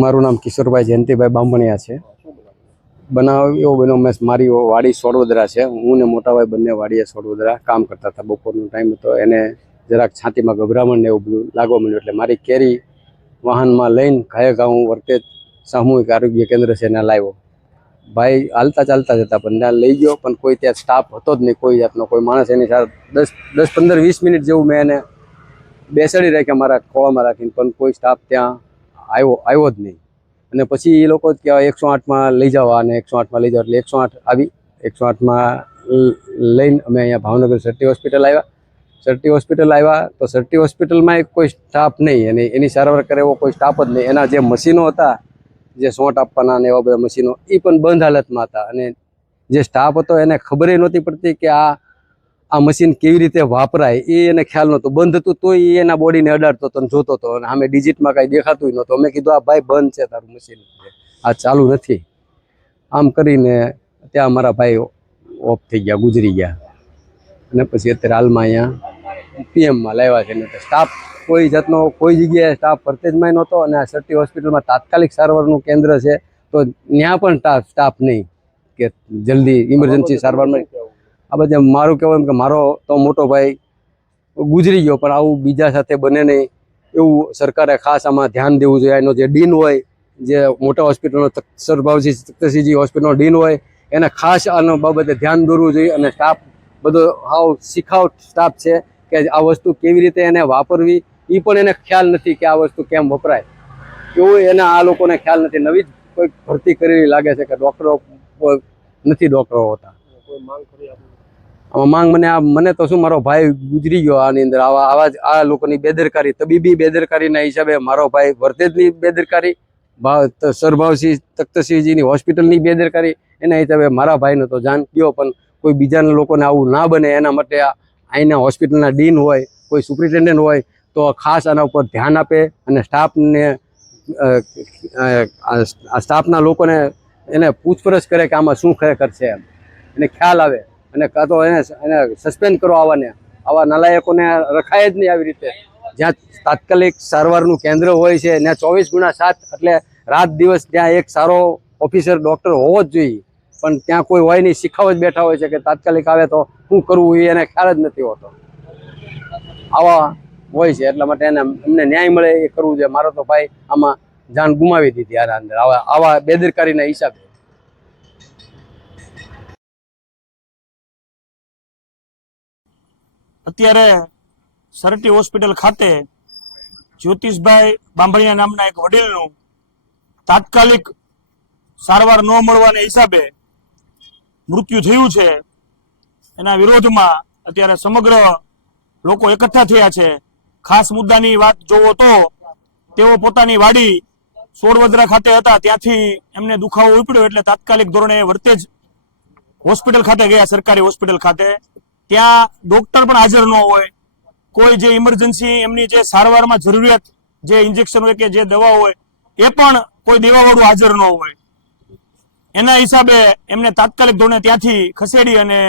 મારું નામ કિશોરભાઈ જયંતિભાઈ બામણિયા છે. બનાવ એવો બનો મેં મારી વાડી સોડવદરા છે. હું ને મોટાભાઈ બંને વાડીએ સોડવદરા કામ કરતા હતા બપોરનો ટાઈમ હતો. એને જરાક છાતીમાં ગભરામણ ને એવું બધું લાગવા મળ્યું એટલે મારી કેરી વાહનમાં લઈને ઘાયે ઘા હું સામૂહિક આરોગ્ય કેન્દ્ર છે એને લાવ્યો. ભાઈ હાલતા ચાલતા જતા પણ ત્યાં લઈ ગયો, પણ કોઈ ત્યાં સ્ટાફ હતો જ નહીં. કોઈ જાતનો કોઈ માણસ એની સાથે દસ દસ પંદર, વીસ મિનિટ જેવું મેં એને બેસાડી રાખ્યા મારા ખોળામાં રાખીને. પણ કોઈ સ્ટાફ ત્યાં આવ્યો આવ્યો જ નહીં. અને પછી એ લોકો કહેવાય એકસો આઠમાં લઈ જવા અને એકસો આઠમાં લઈ જવા એટલે એકસો આઠ આવી, એકસો આઠમાં લઈને અમે અહીંયા ભાવનગર સરટી હોસ્પિટલ આવ્યા. સરટી હોસ્પિટલ આવ્યા, તો સરટી હોસ્પિટલમાં કોઈ સ્ટાફ નહીં અને એની સારવાર કરે એવો કોઈ સ્ટાફ જ નહીં. એના જે મશીનો હતા, જે સોંટ આપવાના અને એવા બધા મશીનો એ પણ બંધ હાલતમાં હતા. અને જે સ્ટાફ હતો, એને ખબર નહોતી પડતી કે આ આ મશીન કેવી રીતે વાપરાય એ એને ખ્યાલ નહોતો. બંધ હતું તોય એ એના બોડીને અડાડતો હતો જોતો હતો અને અમે ડિજિટમાં કાંઈ દેખાતું નહોતું. અમે કીધું, આ ભાઈ બંધ છે તારું મશીન આ ચાલુ નથી. આમ કરીને ત્યાં મારા ભાઈ ઓફ થઈ ગયા, ગુજરી ગયા. અને પછી અત્યારે હાલમાં અહીંયા પીએમમાં લાવ્યા છે. ને સ્ટાફ કોઈ જાતનો, કોઈ જગ્યાએ સ્ટાફ ફરતેજમાં નહોતો અને આ સટી હોસ્પિટલમાં તાત્કાલિક સારવારનું કેન્દ્ર છે. તો ત્યાં પણ સ્ટાફ નહીં કે જલ્દી ઇમરજન્સી સારવારમાં આ બધે મારું કહેવું એમ કે મારો તો મોટો ભાઈ ગુજરી ગયો, પણ આવું બીજા સાથે બને નહીં. એવું સરકારે ખાસ આમાં ધ્યાન દેવું જોઈએ. એનો જે ડીન હોય, જે મોટા હોસ્પિટલનો સરભાવજી તક્તસિંહજી હોસ્પિટલનો ડીન હોય, એને ખાસ આનો બાબતે ધ્યાન દોરવું જોઈએ અને સ્ટાફ બધો હાવ શીખાવ સ્ટાફ છે કે આ વસ્તુ કેવી રીતે એને વાપરવી એ પણ એને ખ્યાલ નથી કે આ વસ્તુ કેમ વપરાય. એવું એને આ લોકોને ખ્યાલ નથી. નવી જ કોઈ ભરતી કરેલી લાગે છે કે ડૉક્ટરો નથી ડૉક્ટરો હોતા. કોઈ માંગ કરી આમાં માંગ મને આ મને તો શું, મારો ભાઈ ગુજરી ગયો આની અંદર. આવા આવા જ આ લોકોની બેદરકારી, તબીબી બેદરકારીના હિસાબે મારો ભાઈ વર્તેજની બેદરકારી ભાવ સરભાવસિંહ, તખ્તસિંહજીની હોસ્પિટલની બેદરકારી, એના હિસાબે મારા ભાઈનો તો જાન ગયો, પણ કોઈ બીજાના લોકોને આવું ના બને. એના માટે આ અહીંના હોસ્પિટલના ડીન હોય, કોઈ સુપ્રિન્ટેન્ડન્ટ હોય, તો ખાસ આના ઉપર ધ્યાન આપે અને સ્ટાફને સ્ટાફના લોકોને એને પૂછપરછ કરે કે આમાં શું ખરેખર છે એમ. એને ખ્યાલ આવે. અને કાં તો એને એને સસ્પેન્ડ કરો આવાને. આવા નલાયકોને રખાય જ નહીં આવી રીતે. જ્યાં તાત્કાલિક સારવારનું કેન્દ્ર હોય છે, ત્યાં ચોવીસ ગુણા સાત, એટલે રાત દિવસ ત્યાં એક સારો ઓફિસર, ડૉક્ટર હોવો જ જોઈએ. પણ ત્યાં કોઈ હોય નહીં, શીખાવ જ બેઠા હોય છે કે તાત્કાલિક આવે તો શું કરવું એ એને ખ્યાલ જ નથી હોતો. આવા હોય છે, એટલા માટે એને એમને ન્યાય મળે એ કરવું જોઈએ. મારો તો ભાઈ આમાં જાન ગુમાવી દીધી આના અંદર. આવા આવા બેદરકારીના હિસાબે. અત્યારે સરટી હોસ્પિટલ ખાતે જ્યોતિષભાઈ બાંભણિયા નામના એક વડીલનું તાત્કાલિક સારવાર ન મળવાના હિસાબે મૃત્યુ થયું છે. એના વિરોધમાં અત્યારે સમગ્ર લોકો એકઠા થયા છે. ખાસ મુદ્દાની વાત જોવો તો તેઓ પોતાની વાડી સોરવદરા ખાતે હતા. ત્યાંથી એમને દુખાવો ઉપડ્યો એટલે તાત્કાલિક ધોરણે વર્તેજ હોસ્પિટલ ખાતે ગયા, સરકારી હોસ્પિટલ ખાતે. ત્યાં ડોક્ટર પણ હાજર ન હોય. કોઈ જે ઇમરજન્સી એમની જે સારવારમાં જરૂરિયાત જે ઇન્જેક્શન હોય કે જે દવા હોય, એ પણ કોઈ દેવાવાળું હાજર ન હોય. એના હિસાબે એમને તાત્કાલિક ધોરણે ત્યાંથી ખસેડી અને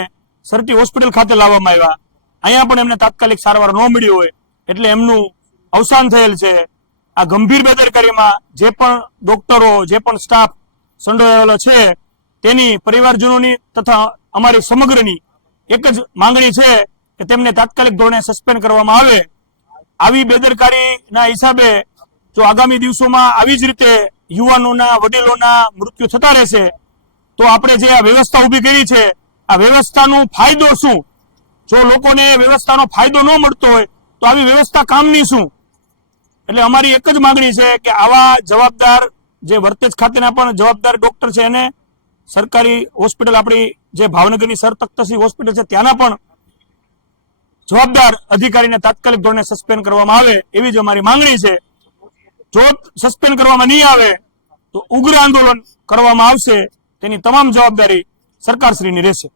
સરટી હોસ્પિટલ ખાતે લાવવામાં આવ્યા. અહીંયા પણ એમને તાત્કાલિક સારવાર ન મળી હોય એટલે એમનું અવસાન થયેલ છે. આ ગંભીર બેદરકારીમાં જે પણ ડોક્ટરો જે પણ સ્ટાફ સંડોવાયેલો છે, તેની પરિવારજનોની તથા અમારી સમગ્રની એક જ માંગણી છે કે તેમને તાત્કાલિક ધોરણે સસ્પેન્ડ કરવામાં આવે. આવી બેદરકારીના હિસાબે જો આગામી દિવસોમાં આવી જ રીતે યુવાનોના, વડીલોના મૃત્યુ થતા રહેશે, તો આપણે જે આ વ્યવસ્થા ઊભી કરી છે, આ વ્યવસ્થાનો ફાયદો શું? જો લોકોને વ્યવસ્થાનો ફાયદો ન મળતો હોય, તો આવી વ્યવસ્થા કામની શું? એટલે અમારી એક જ માંગણી છે કે આવા જવાબદાર જે વર્તેજ ખાતેના પણ જવાબદાર ડોક્ટર છે એને સરકારી હોસ્પિટલ આપણી જે ભાવનગરની સર તખ્તસિંહ હોસ્પિટલ છે, ત્યાંના પણ જવાબદાર અધિકારીને તાત્કાલિક ધોરણે સસ્પેન્ડ કરવામાં આવે એવી જ અમારી માંગણી છે. જો સસ્પેન્ડ કરવામાં નહીં આવે, તો ઉગ્ર આંદોલન કરવામાં આવશે. તેની તમામ જવાબદારી સરકારશ્રીની રહેશે.